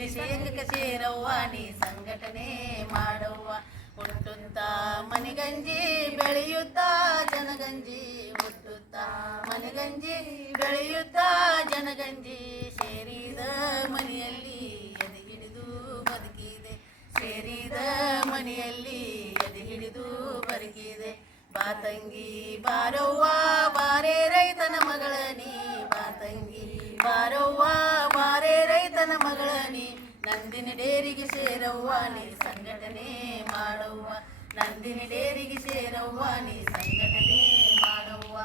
ಬಿಡಿಸಿ ಅಂಗಕ್ಕೆ ಸೇರವ್ವ ನೀ ಸಂಘಟನೆ ಮಾಡವ್ವ. ಹುಟ್ಟುತ್ತಾ ಮನೆಗಂಜಿ ಬೆಳೆಯುತ್ತಾ ಜನಗಂಜಿ, ಹುಟ್ಟುತ್ತಾ ಮನೆಗಂಜಿ ಬೆಳೆಯುತ್ತಾ ಜನಗಂಜಿ, ಸೇರಿದ ಮನೆಯಲ್ಲಿ ಎದೆ ಹಿಡಿದು ಬದುಕಿದೆ, ಸೇರಿದ ಮನೆಯಲ್ಲಿ ಎದೆ ಹಿಡಿದು ಬದುಕಿದೆ. ಬಾತಂಗಿ ಬಾರವ್ವ ಬಾರೇ ರೈತನ ಮಗಳ ನೀ, ಬಾತಂಗಿ ಬಾರವ್ವ ಬಾರೇ ರೈತನ ಮಗಳ ನೀ, ನಂದಿನಿ ಡೇರಿಗೆ ಸೇರವ್ವ ನೀ ಸಂಘಟನೆ ಮಾಡವ್ವ, ನಂದಿನಿ ಡೇರಿಗೆ ಸೇರವ್ವ ನೀ ಸಂಘಟನೆ ಮಾಡವ್ವ.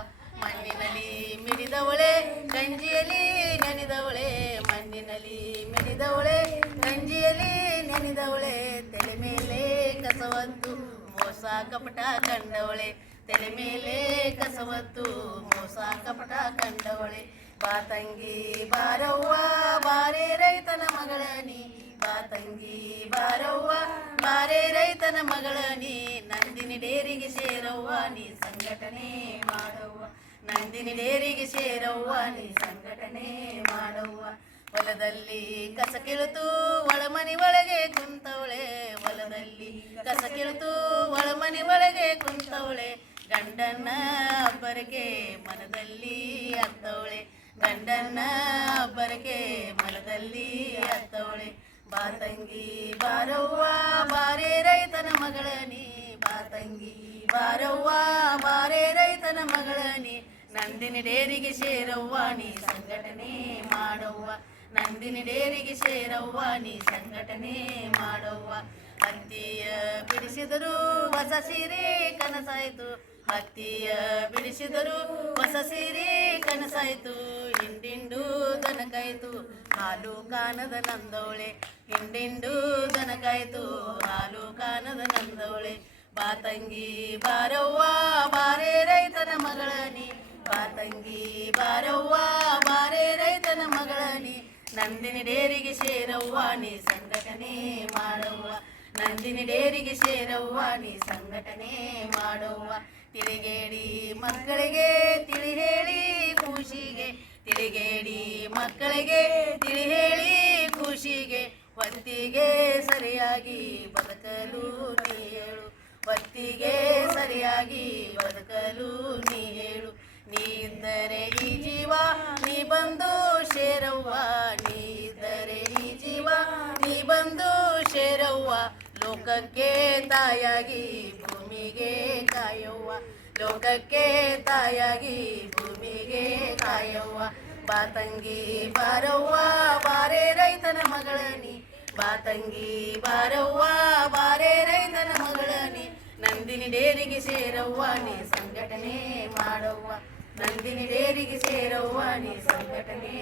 ಮಣ್ಣಿನಲ್ಲಿ ಮಿಡಿದವಳೆ ಗಂಜಿಯಲ್ಲಿ ನೆನೆದವಳೆ, ಮಣ್ಣಿನಲ್ಲಿ ಮಿಡಿದವಳೆ ಗಂಜಿಯಲ್ಲಿ ನೆನೆದವಳೆ, ತಲೆ ಮೇಲೆ ಕಸವತ್ತು ಮೋಸ ಕಪಟ ಕಂಡವಳೆ, ತಲೆ ಮೇಲೆ ಕಸವತ್ತು ಮೋಸ ಕಪಟ ಕಂಡವಳೆ. ಬಾತಂಗಿ ಬಾರವ್ವ ಬಾರೇ ರೈತನ ಮಗಳ ನೀ, ಬಾತಂಗಿ ಬಾರವ್ವ ಬಾರೇ ರೈತನ ಮಗಳ ನೀ, ನಂದಿನಿ ಡೇರಿಗೆ ಸೇರವ್ವ ನೀ ಸಂಘಟನೆ ಮಾಡವ್ವ, ನಂದಿನಿ ಡೇರಿಗೆ ಸೇರವ್ವ ನೀ ಸಂಘಟನೆ ಮಾಡವ್ವ. ಹೊಲದಲ್ಲಿ ಕಸ ಕಿಳಿತು ಒಳಮನಿ ಒಳಗೆ ಕುಂತವಳೆ, ಹೊಲದಲ್ಲಿ ಕಸ ಕಿಳಿತು ಒಳಮನಿ ಒಳಗೆ ಕುಂತವಳೆ, ಗಂಡನ್ನ ಅಬ್ಬರಿಗೆ ಮನದಲ್ಲಿ ಅತ್ತವಳೆ, ಗಂಡನ್ನ ಅಬ್ಬರಿಗೆ ಮನದಲ್ಲಿ ಅತ್ತವಳೆ. ಬಾತಂಗಿ ಬಾರವ್ವ ಬಾರೇ ರೈತನ ಮಗಳ ನೀ, ಬಾತಂಗಿ ಬಾರವ್ವ ಬಾರೇ ರೈತನ ಮಗಳ ನೀ, ನಂದಿನಿ ಡೇರಿಗೆ ಸೇರವ್ವ ನೀ ಸಂಘಟನೆ ಮಾಡವ್ವ, ನಂದಿನಿ ಡೇರಿಗೆ ಸೇರವ್ವ ನೀ ಸಂಘಟನೆ ಮಾಡವ್ವ. ಹತ್ತಿಯ ಬಿಡಿಸಿದರು ಹೊಸ ಸೀರೆ ಕನಸಾಯ್ತು, ಹತ್ತಿಯ ಬಿಡಿಸಿದರು ಹೊಸ ಸೀರೆ ಕನಸಾಯ್ತು, ಹಿಂಡಿಂಡು ದನಕಾಯ್ತು ಹಾಲು ಕಾನದ ನಂದವಳೆ, ಹಿಂಡಿಂಡು ದನಕಾಯ್ತು ಹಾಲು ಕಾನದ ನಂದವಳೆ. ಬಾತಂಗಿ ಬಾರವ್ವ ಬಾರೇ ರೈತನ ಮಗಳ ನೀ, ಬಾತಂಗಿ ಬಾರವ್ವ ಬಾರೇ ರೈತನ ಮಗಳ ನೀ, ನಂದಿನಿ ಡೇರಿಗೆ ಸೇರವ್ವ ನೀ ಸಂಘಟನೆ ಮಾಡವ್ವ, ನಂದಿನಿ ಡೇರಿಗೆ ಸೇರವ್ವ ನೀ ಸಂಘಟನೆ ಮಾಡವ್ವ. ತಿಳಿಗೇಡಿ ಮಕ್ಕಳಿಗೆ ತಿಳಿ ಹೇಳಿ ಖುಷಿಗೆ, ತಿಳಿಗೇಡಿ ಮಕ್ಕಳಿಗೆ ತಿಳಿ ಹೇಳಿ ಖುಷಿಗೆ, ಹೊತ್ತಿಗೆ ಸರಿಯಾಗಿ ಬದುಕಲು ನೀ ಹೇಳು, ಹೊತ್ತಿಗೆ ಸರಿಯಾಗಿ ಬದುಕಲು ನೀ ಹೇಳು. ನೀ ಇದ್ದರೆ ಈ ಜೀವ ನೀ ಬಂದು ಸೇರವ್ವ, ನೀ ಇದ್ದರೆ ಈ ಜೀವ ನೀ ಬಂದು ಸೇರವ್ವ, ಲೋಕಕ್ಕೆ ತಾಯಾಗಿ ಭೂಮಿಗೆ ಕಾಯವ್ವ, ಲೋಕಕ್ಕೆ ತಾಯಾಗಿ ಭೂಮಿಗೆ ಕಾಯವ್ವ. ಬಾತಂಗಿ ಬಾರವ್ವ ಬಾರೇ ರೈತನ ಮಗಳ ನೀ, ಬಾತಂಗಿ ಬಾರವ್ವ ಬಾರೇ ರೈತನ ಮಗಳ ನೀ, ನಂದಿನಿ ಡೇರಿಗೆ ಸೇರವ್ವ ನೀ ಸಂಘಟನೆ ಮಾಡವ್ವ, ನಂದಿನಿ ಡೇರಿಗೆ ಸೇರವ್ವ ನೀ ಸಂಘಟನೆ